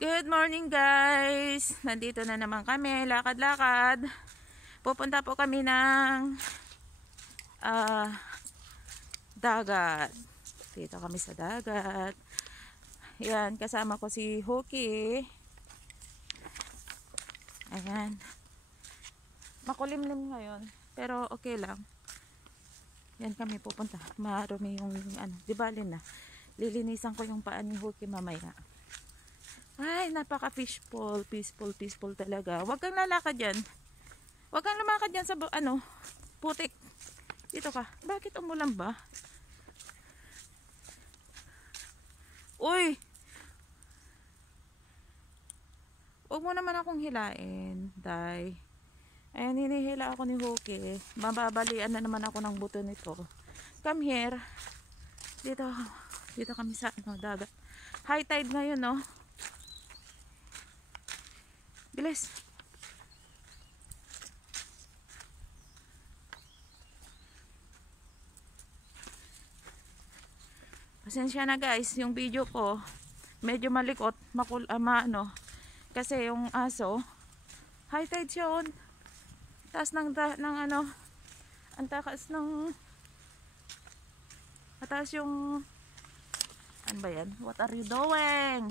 Good morning guys! Nandito na naman kami, lakad-lakad. Pupunta po kami ng dagat. Dito kami sa dagat. Yan, kasama ko si Hoki. Ayan. Makulimlim ngayon, pero okay lang. Yan kami pupunta. Marumi yung di bali na. Lilinisan ko yung paa ni Hoki mamaya. Ay, napaka peaceful talaga. Huwag kang lalakad dyan. Huwag kang lumakad dyan sa, putik. Dito ka. Bakit umulan ba? Uy! Huwag mo naman akong hilain, Day. Ayan, hinihila ako ni Hoki. Mababalian na naman ako ng buto nito. Come here. Dito kami sa, dagat. High tide ngayon, no? Bilis. Pasensya na guys, yung video ko medyo malikot, kasi yung aso high tide siya on. Taas ng ang takas ng mataas yung ano ba yan? What are you doing?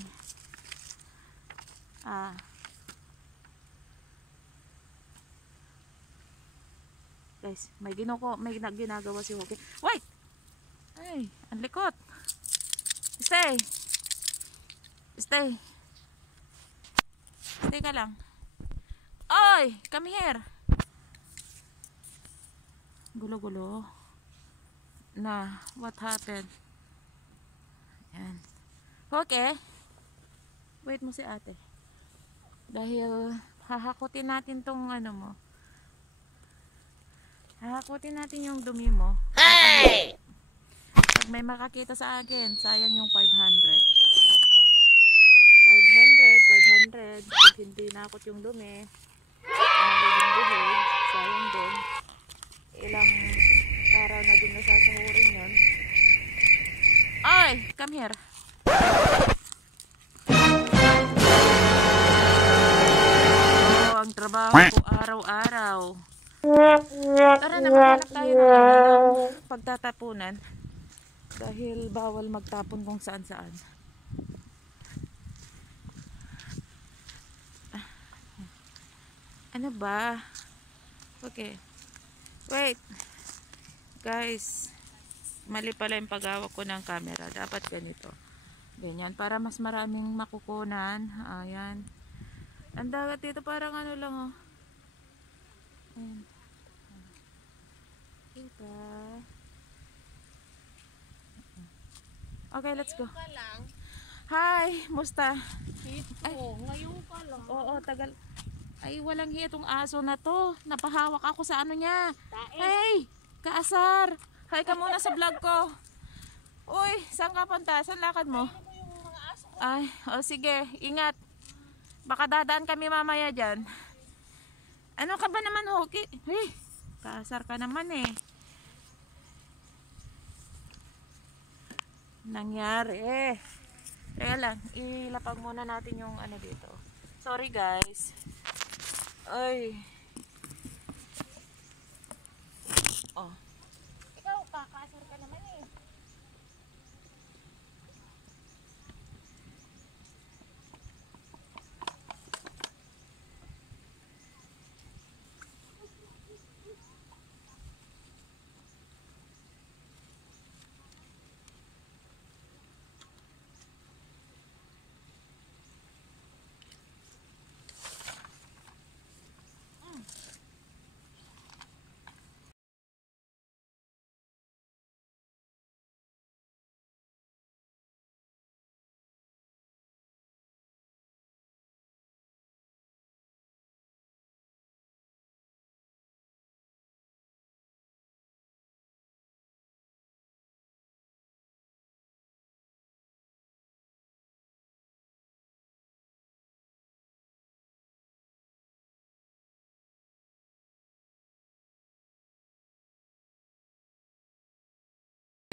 Guys, may ginagawa si Hoki. Wait! Ay, ang likot. Stay ka lang. Oy, come here. Gulo-gulo. What happened? Yan. Okay. Wait mo si ate. Dahil hahakutin natin tong hahakutin natin yung dumi mo. Hey! Pag may makakita sa akin, sayang yung 500. Pag hindi nakot yung dumi, sayang din. Ilang araw na din nasasahurin yun. Ay! Come here. Ang trabaho ko araw-araw. Tara na, maghanap tayo ng pagtatapunan. Dahil bawal magtapon kung saan-saan. Ano ba? Okay. Wait. Guys, mali pala yung paghawak ko ng camera. Dapat ganito. Ganyan. Para mas maraming makukunan. Ayan. Ang dagat dito parang lang oh. Ayan. Diba? Okay, let's go. Hi, musta? Ngayon ka lang. Oo, tagal. Ay, walang hiya itong aso na to. Napahawak ako sa niya. Hey, kaasar. Hi ka muna sa vlog ko. Uy, saan ka punta? Saan lakad mo? Ay, sige, ingat. Baka dadaan kami mamaya dyan. Ano ka ba naman, Hoki? Hey, kaasar ka naman eh. Nangyari. Kaya lang, ilapag muna natin yung dito. Sorry guys. Ay. Oh. Ikaw, kakasar ka naman eh.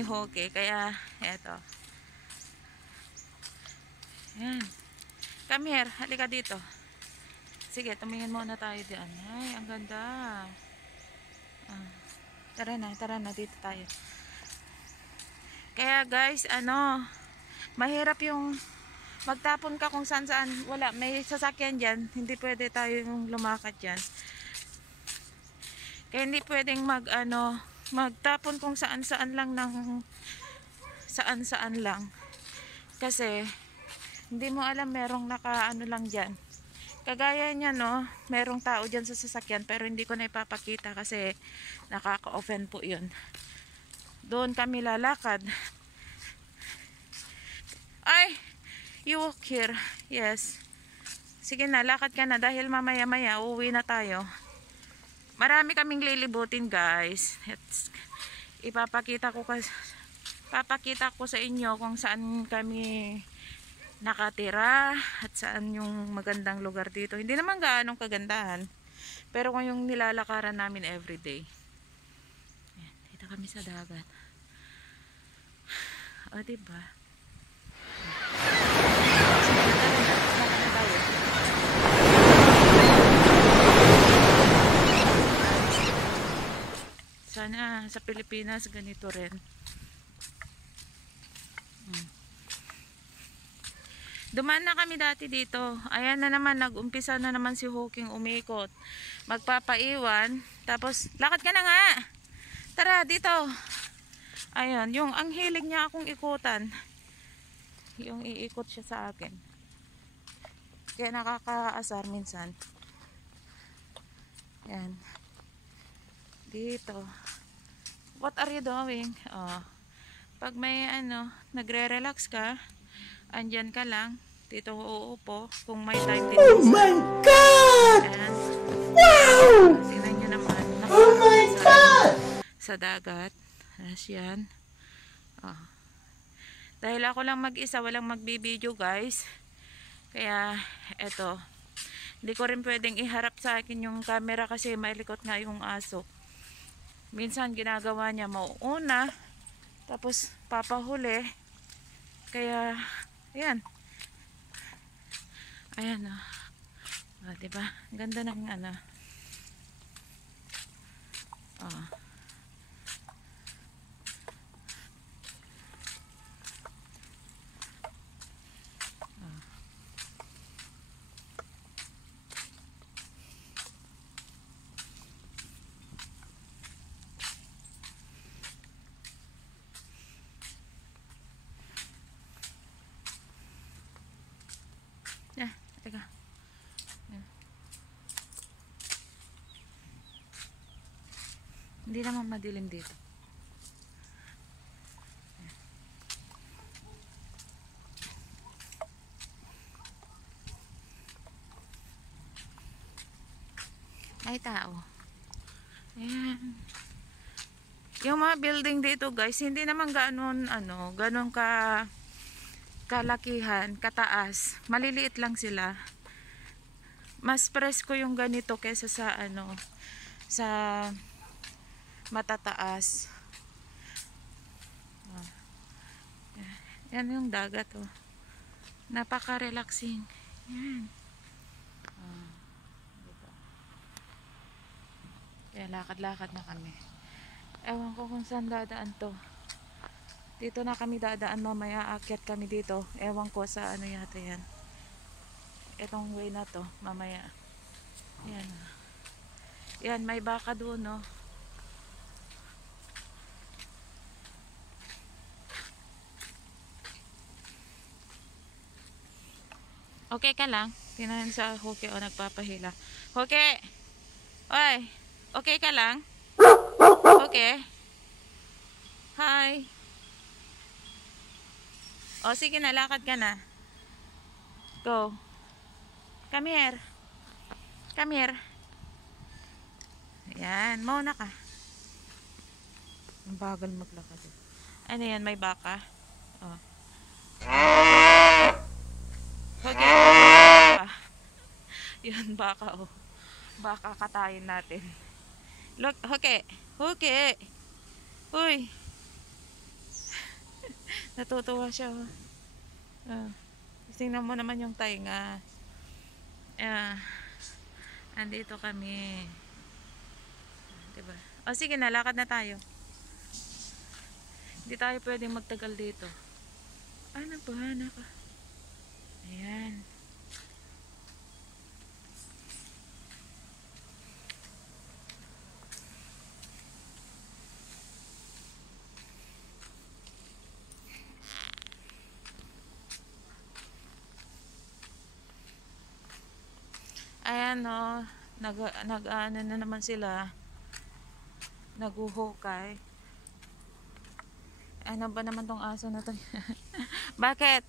Hoke. Kaya, eto. Yan. Come here. Halika dito. Sige, tumingin muna tayo diyan. Ay, ang ganda. Ah. Tara na. Dito tayo. Kaya guys, mahirap yung magtapon ka kung saan saan. Wala, may sasakyan dyan. Hindi pwede tayo yung lumakad dyan. Kaya hindi pwedeng magtapon kung saan saan lang ng saan saan lang. Kasi, hindi mo alam merong lang dyan. Kagaya niya, no, merong tao dyan sa sasakyan pero hindi ko na ipapakita kasi nakaka-offend po yun. Doon kami lalakad. Ay, you walk here. Yes. Sige na, lakad ka na dahil mamaya-maya uuwi na tayo. Marami kaming lilibutin, guys. Papakita ko sa inyo kung saan kami nakatira at saan yung magandang lugar dito. Hindi naman gaanong kagandahan, pero kung yung nilalakaran namin everyday. Dito kami sa dagat. O, diba? Sana sa Pilipinas ganito rin. Dumaan na kami dati dito. Ayan na naman, nag-umpisa na naman si Hoking umikot. Magpapaiwan. Tapos, lakad ka na nga. Tara, dito. Ayun, ang hilig niya akong ikutan. Yung iikot siya sa akin. Kaya nakakaasar minsan. Yan. Dito. What are you doing? Oh. Pag may nagre-relax ka, andyan ka lang. Dito uupo. Kung may time din. Oh my God! Ayan. Wow! Tingnan nyo naman. Oh my God! Sa dagat. Ayan yan. Oh. Dahil ako lang mag-isa, walang magbibideo, guys. Kaya, eto. Hindi ko rin pwedeng iharap sa akin yung camera kasi mailikot nga yung aso. Minsan ginagawa niya mauuna. Tapos papahuli. Kaya, ayan. Ayan, oh. Oh, diba? Ganda ng Oh. Yeah, teka. Yeah. Hindi naman madilim dito. Yeah. May tao. Ayan. Yung mga building dito, guys, hindi naman ganon kalakihan, kataas. Maliliit lang sila. Mas presko yung ganito kaysa sa sa matataas. Yan yung dagat, oh. Napaka-relaxing. Yan. Dito. Kaya lakad-lakad na kami. Ewan ko kung saan dadaan to. Dito na kami dadaan mamaya, aakyat kami dito. Ewan ko sa yata yan. Itong way na to, mamaya. Yan. Yan, may baka doon, no. Okay ka lang? Tinahan sa Hoke, o nagpapahila. Hoke! Oy! Okay ka lang? Okay? Hi! O, sige na, lakad ka na. Go. Come here. Come here. Ayan, mauna ka. Ang bagal maglakad. Ano yan, may baka? O. Okay. Yun, baka, o. Baka katayin natin. Look, okay. Okay. Uy. Natutuwa siya. Oh. Ah. Tingnan mo naman yung tainga. Andito kami. Diba? O sige na, lakad na tayo. Hindi tayo pwedeng magtagal dito. Nagbahala ka. Ayan. Ayan o, ano na naman sila, naguhukay. Ano ba naman tong aso na to? Bakit?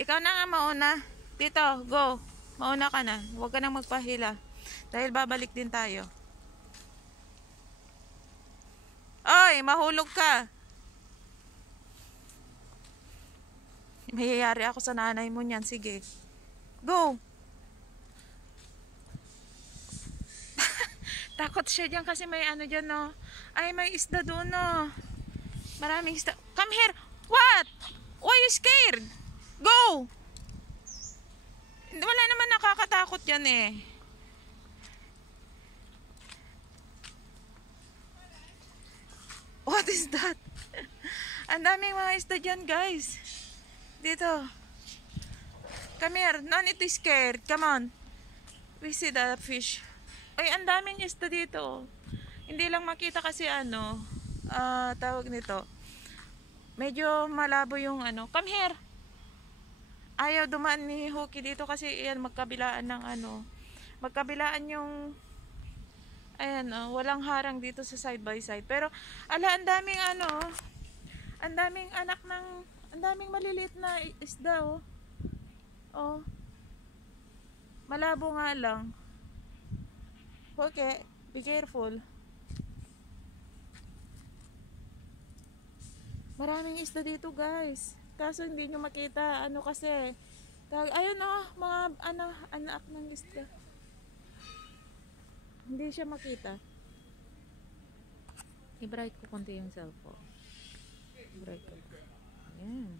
Ikaw na nga mauna. Dito, go. Mauna ka na. Huwag ka nang magpahila. Dahil babalik din tayo. Oy, mahulog ka. Mayayari ako sa nanay mo niyan. Sige. Go. Takot siya dyan kasi may ano dyan, no? Ay, may isda doon, no? Maraming isda. Come here! What? Why you scared? Go! Wala naman nakakatakot dyan, eh. What is that? Ang daming mga isda dyan, guys. Dito. Come here. No need to be scared. Come on. We see the fish. Ay, ang daming isda dito. Hindi lang makita kasi ano, tawag nito. Medyo malabo yung ano. Come here. Ayaw dumaan ni Huki dito kasi yan magkabilaan ng ano. Magkabilaan yung ayan walang harang dito sa side by side. Pero ang daming ano, ang daming ang daming maliliit na isda oh. Oh. Malabo nga lang. Okay, be careful. Maraming isda dito, guys. Kaso hindi nyo makita. Ano kasi? Ayun mga anak ng isda. Hindi siya makita. I-bright ko konti yung cellphone. I-bright ko. Ayan.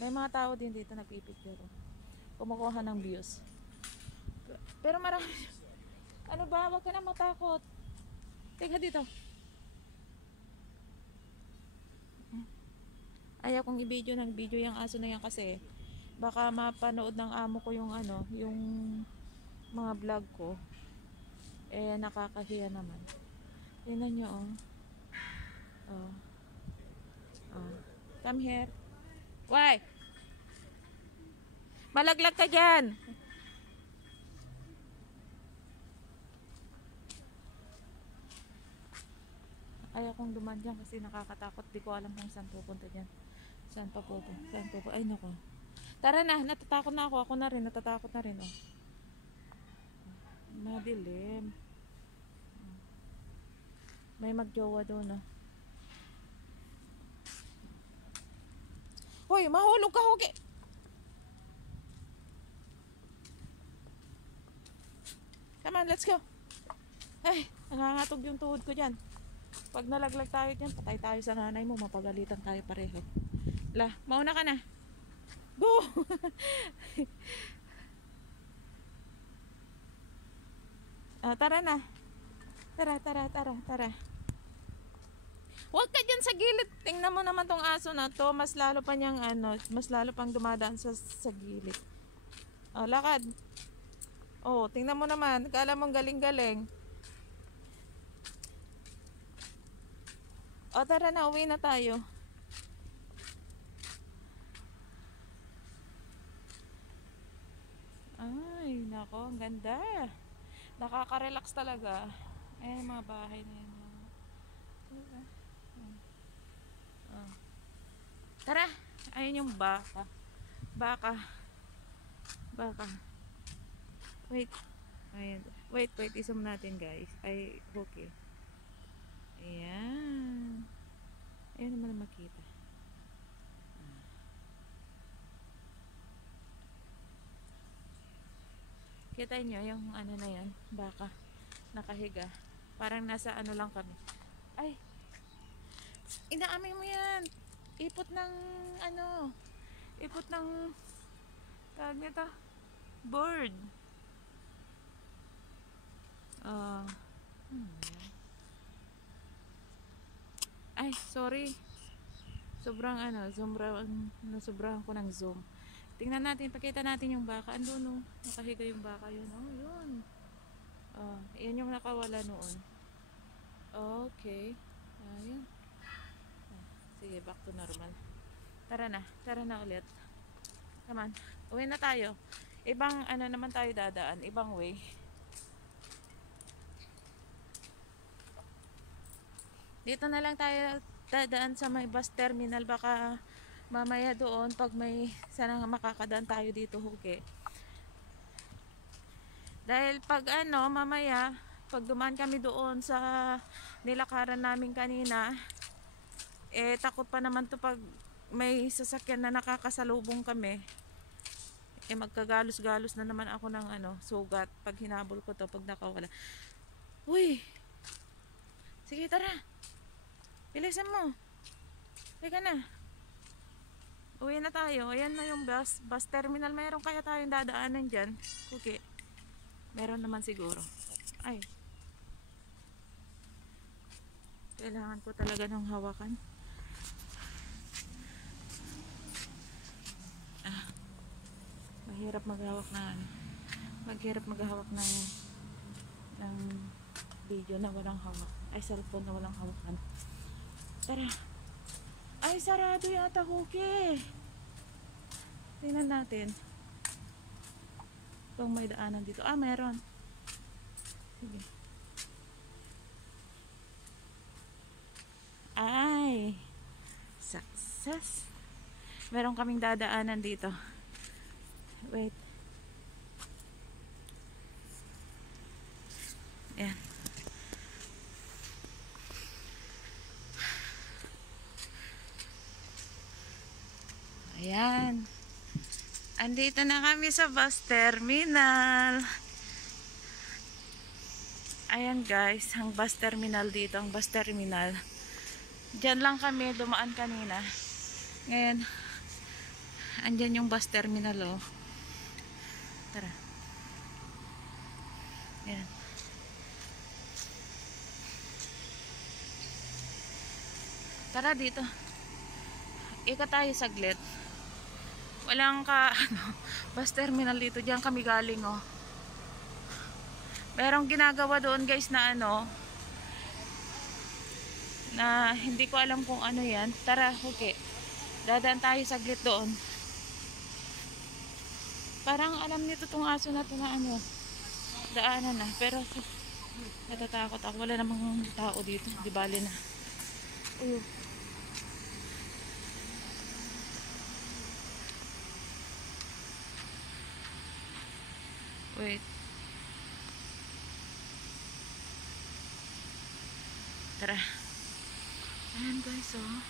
May mga tao din dito nagpipicture. Kumukuha ng views. Pero marami. Ano ba? Huwag ka na matakot. Tingnan dito. Ayaw kong i-video ng video yung aso na yan kasi baka mapanood ng amo ko yung ano, yung mga vlog ko. Eh, nakakahiya naman. Tingnan nyo, oh. Oh. Oh. Come here. Why? Malaglag ka dyan. Ayaw kong duman dyan kasi nakakatakot. Di ko alam kung saan pupunta dyan. Saan pa pupunta? Saan pupunta? Ay nako. Tara na, natatakot na ako. Ako na rin, natatakot na rin. Oh. Madilim. May magjowa doon. Oh. Hoy, mahulog ka, Huki! Come on, let's go. Ay, nangangatog yung tuhod ko dyan. Pag nalaglag tayo dyan, patay tayo sa nanay mo, mapagalitan tayo pareho. Mauna ka na. Go! Tara na. Tara. Huwag ka dyan sa gilid. Tingnan mo naman tong aso na to. Mas lalo pa niyang mas lalo pang dumadaan sa gilid. Lakad. Tingnan mo naman. Kala mong galing-galing. Tara na, uwi na tayo. Ay, nako, ang ganda. Nakaka-relax talaga. Mga bahay na yun. Diba? Tara, ayun yung baka. Baka. Wait. Ayan. Wait, isum natin, guys. Ay, okay. Ayan. Ayan naman makita. Kita nyo yung ano na yan, baka nakahiga. Parang nasa ano lang kami. Ay, Inaamoy mo yan. Ipot ng ano, ipot ng tawag nito, bird. Ah. Ay, sorry. Sobrang ano, sobrang ko ng zoom. Tingnan natin, pakita natin yung baka. Andun no, nakahiga yung baka yun. Oh, yun. Oh, yan yung nakawala noon. Okay. Ayun. Sige, back to normal. Tara na ulit. Come on, uwi na tayo. Ibang ano naman tayo dadaan, ibang way. Dito na lang tayo dadaan sa may bus terminal. Baka mamaya doon pag may sana makakadaan tayo dito, Huke. Dahil pag ano, mamaya pag dumaan kami doon sa nilakaran namin kanina, eh takot pa naman to pag may sasakyan na nakakasalubong kami. Eh magkagalos-galos na naman ako ng ano, sugat pag hinabol ko to pag nakawala. Uy! Sige, tara! Bilisan mo. Teka na. Uwi na tayo. Ayan na yung bus terminal. Meron kaya tayong dadaanan dyan. Okay. Meron naman siguro. Ay. Kailangan ko talaga ng hawakan. Ah. Mahirap maghawak na ano. Maghirap maghawak ng video na walang hawak. Ay, cellphone na walang hawakan. Tara. Ay, sarado yata, Huki. Tingnan natin. Kung may daanan dito. Ah, meron. Sige. Ay. Success. Meron kaming dadaanan dito. Wait. Ayan. Ayan. Andito na kami sa bus terminal. Ayan guys, ang bus terminal dito, ang bus terminal. Diyan lang kami dumaan kanina. Ngayon, andyan yung bus terminal, oh. Tara. Ayan. Tara dito. Ika tayo saglit. Walang bus terminal dito. Diyan kami galing, oh. Merong ginagawa doon guys na ano, na hindi ko alam kung ano yan. Tara, okay. Dadaan tayo saglit doon. Parang alam nito tong aso na to na ano, daanan na. Pero natatakot ako. Wala namang tao dito. Di bali na. Uy. Wait. Tara. Ayan guys, oh.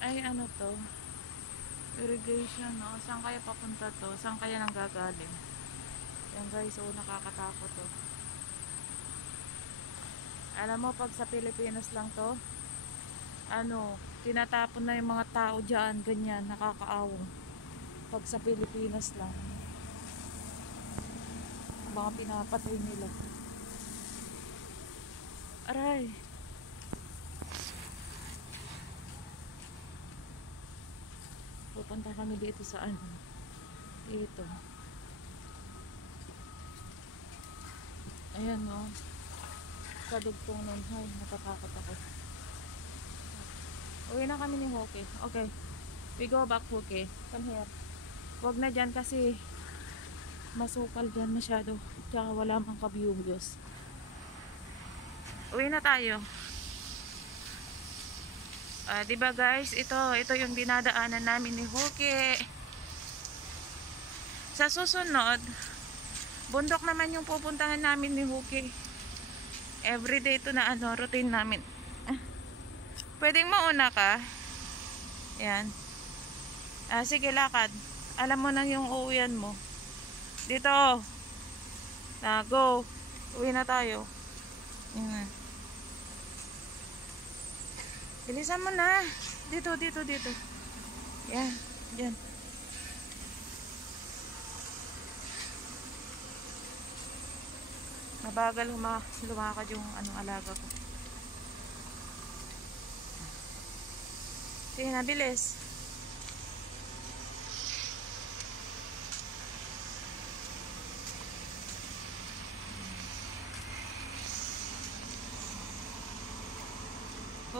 Ay, ano to? Irrigation, no? Saan kaya papunta to? Saan kaya nanggagaling? Yan guys, oh, nakakatakot to. Alam mo, pag sa Pilipinas lang to, ano, tinatapon na yung mga tao dyan, ganyan, nakakaawong. Pag sa Pilipinas lang, mga pinapatay nila. Aray! Pupunta kami dito sa ano, dito. Ayan, no, sa dugtong nun. Ay, natatakot ako. Uwi na kami ni Hoki. Okay. We go back, Hoki. Come here. Huwag na dyan kasi masukal dyan masyado. Tsaka wala mang kabyugos. Uwi na tayo. Diba guys, ito yung dinadaanan namin ni Hoki. Sa susunod, bundok naman yung pupuntahan namin ni Hoki. Everyday ito na routine namin. Pwedeng mauna ka. Yan. Sige, lakad. Alam mo na yung uuwian mo. Dito. Go. Uwi na tayo. Yan. Bilisan mo na. Dito. Yan. Yan. Mabagal lumakad yung alaga ko. Sige na, bilis.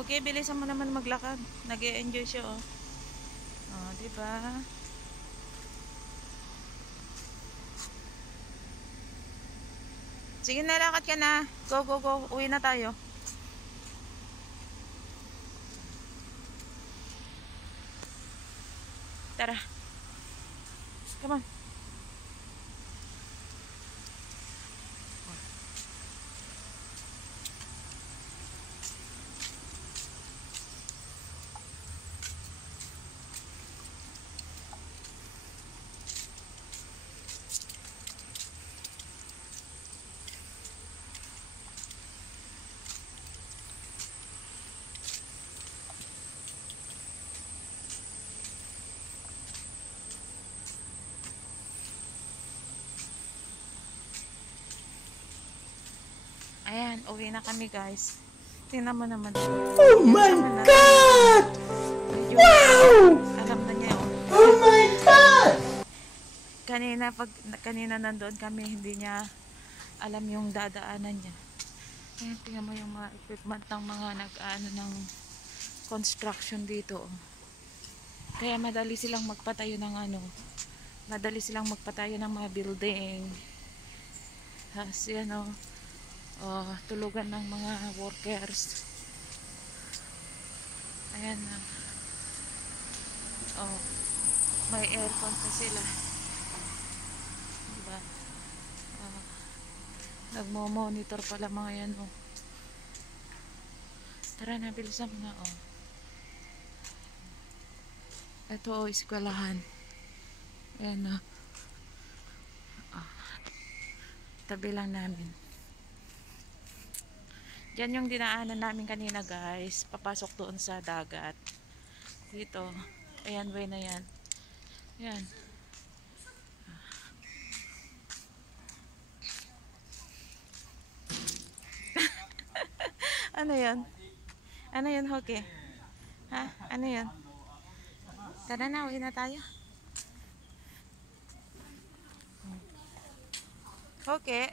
Okay, bilisan mo naman maglakad. Nag-e-enjoy siya, oh. Oh, diba? Sige na, lakad ka na. Go. Uwi na tayo. Tara. Come on. Ayan, uwi na kami guys. Tingnan mo naman. Oh my God! Wow! Alam na niya. Oh my God! Kanina nandoon kami, hindi niya alam yung dadaanan niya. Ayan, tingnan mo yung mga equipment ng mga ng construction dito. Kaya madali silang magpatayo ng mga building. Tapos yan tulugan ng mga workers. Ayan na. May aircon pa sila. Diba? Nagmo-monitor pala mga yan. Tara na, bilisan mo na. Ito eskwelahan. Ayan na. Tabi lang namin. Yan yung dinaanan namin kanina guys. Papasok doon sa dagat. Dito. Ayan, way na yan. Yan. Ano yan? Ano yan, Hoki? Ha? Ano yan? Tara na, uwi na tayo. Hoki?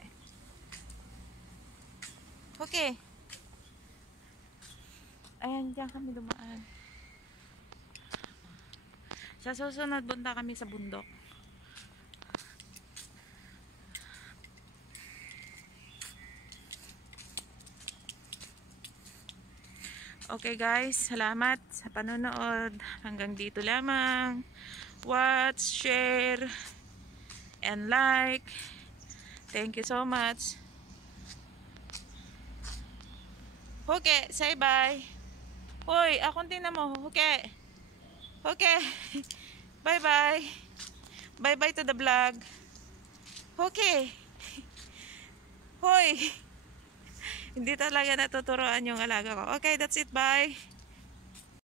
Hoki? Ayan, diyan kami dumaan. Sa susunod, punta kami sa bundok. Okay guys, salamat sa panonood. Hanggang dito lamang. Watch, share, and like. Thank you so much. Okay, say bye. Hoy, akong tingnan mo. Okay. Okay. Bye-bye. Bye-bye to the vlog. Okay. Hoy. Hindi talaga natuturoan yung alaga ko. Okay, that's it. Bye.